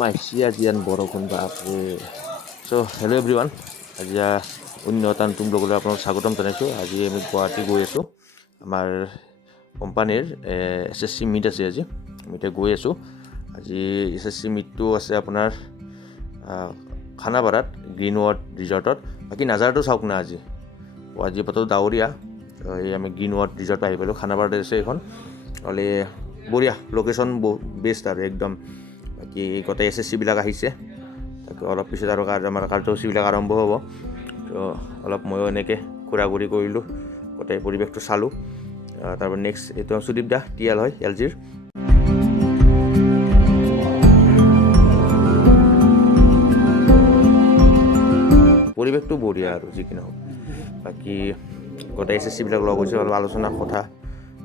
মাইছি আজি আন বৰষুণ বাপৰে চ' হেল্ল' এভৰিৱান আজি অন্য এটা নতুন ব্লগলৈ আপোনাক স্বাগতম জনাইছোঁ। আজি আমি গুৱাহাটী গৈ আছোঁ। আমাৰ কোম্পানীৰ SSC মিট আছে। আজি আমি এতিয়া গৈ আছোঁ। আজি SSC মিটটো আছে আপোনাৰ খানাপাৰাত গ্ৰীণ ৱাৰ্ড ৰিজৰ্টত। বাকী নাজাৰাটো চাওক না আজি বতৰ ডাৱৰীয়া। এই আমি গ্ৰীণ ৱাৰ্ড ৰিজৰ্ট আহি পালোঁ। খানাপাৰাত আছে এইখন। হ'লে বঢ়িয়া লোকেশ্যন বেষ্ট আৰু একদম। বাকী গোটেই SSCবিলাক আহিছে। তাকে অলপ পিছত আৰু আমাৰ কাৰ্যসূচীবিলাক আৰম্ভ হ'ব। তো অলপ ময়ো এনেকৈ ঘূৰা ঘূৰি কৰিলোঁ, গোটেই পৰিৱেশটো চালোঁ। তাৰপৰা নেক্সট এইটো সুদীপ দা TL হয় LGৰ। পৰিৱেশটো বঢ়িয়া আৰু যি কি নহওক। বাকী গোটেই SSCবিলাক লগ হৈছে, অলপ আলোচনা কথা।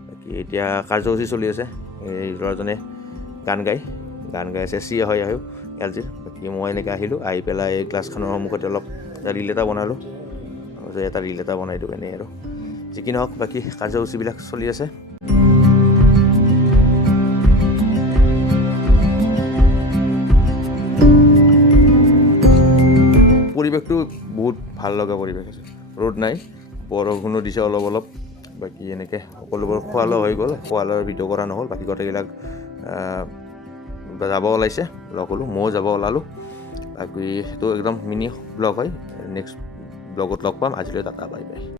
বাকী এতিয়া কাৰ্যসূচী চলি আছে। এই ল'ৰাজনে গান গাই SSC হয় LGৰ। বাকী মই এনেকৈ আহিলোঁ, আহি পেলাই এই গ্লাছখনৰ সন্মুখতে অলপ ৰিল এটা বনালোঁ। এটা ৰিল এটা বনাই দিওঁ এনেই আৰু যি কি নহওক। বাকী কাৰ্যসূচীবিলাক চলি আছে। পৰিৱেশটো বহুত ভাল লগা পৰিৱেশ আছে। ৰ'দ নাই, বৰষুণো দিছে অলপ অলপ। বাকী এনেকৈ সকলোবোৰ খোৱা লোৱা হৈ গ'ল। খোৱা লোৱাৰ ভিডিঅ' কৰা নহ'ল। বাকী গোটেইবিলাক যাব ওলাইছে, লগ হ'লোঁ, ময়ো যাব ওলালোঁ। বাকী সেইটো একদম মিনি ব্লগ হয়। নেক্সট ব্লগত লগ পাম। আজিলৈ টাটা বাই বাই।